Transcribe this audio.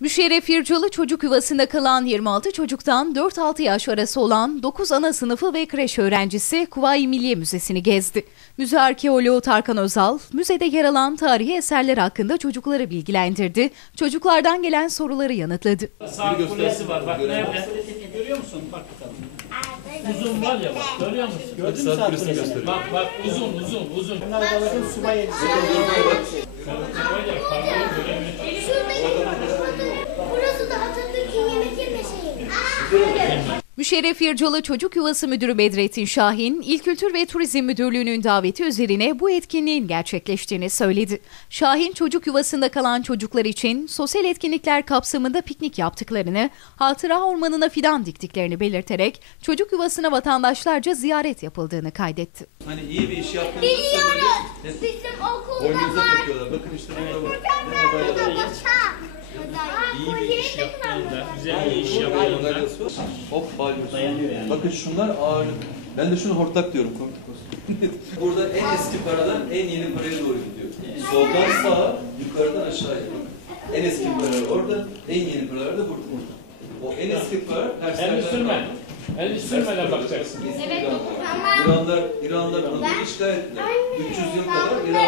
Müşerref Yırcalı çocuk yuvasında kalan 26 çocuktan 4-6 yaş arası olan 9 ana sınıfı ve kreş öğrencisi Kuvayi Milliye Müzesi'ni gezdi. Müze arkeoloğu Tarkan Özal, müzede yer alan tarihi eserler hakkında çocukları bilgilendirdi. Çocuklardan gelen soruları yanıtladı. Sağ kulesi var. Bak nerede? Görüyor musun? Bak bakalım. Uzun var ya bak. Görüyor musun? Gördün mü sağ kulesini? Bak bak uzun uzun uzun. Bunlar balıkın subay elbise. Müşerref Yırcalı Çocuk Yuvası Müdürü Bedrettin Şahin, İl Kültür ve Turizm Müdürlüğü'nün daveti üzerine bu etkinliğin gerçekleştiğini söyledi. Şahin, çocuk yuvasında kalan çocuklar için sosyal etkinlikler kapsamında piknik yaptıklarını, hatıra ormanına fidan diktiklerini belirterek çocuk yuvasına vatandaşlarca ziyaret yapıldığını kaydetti. Hani iyi bir iş yaptığınızda Biliyoruz. böyle hep boynunuza var. takıyorlar. Bakın işte burada var. Burada da başa. İyi bir iş yaptığında, güzel bir iş yaptığında. var. Hop balyoz. Dayanıyor yani. Bakın şunlar ağır. Ben de şunu hortlak diyorum. Olsun. Burada en eski paradan en yeni paraya doğru gidiyor. Soldan sağa, yukarıdan aşağıya. En eski para orada, en yeni paralar da burada. O en eski para Elini Perslerden sürme. Elini sürmeden bakacaksın. Evet. İranlar, İranlar Anadolu'yu işgal ettiler. 300 yıl kadar İranlar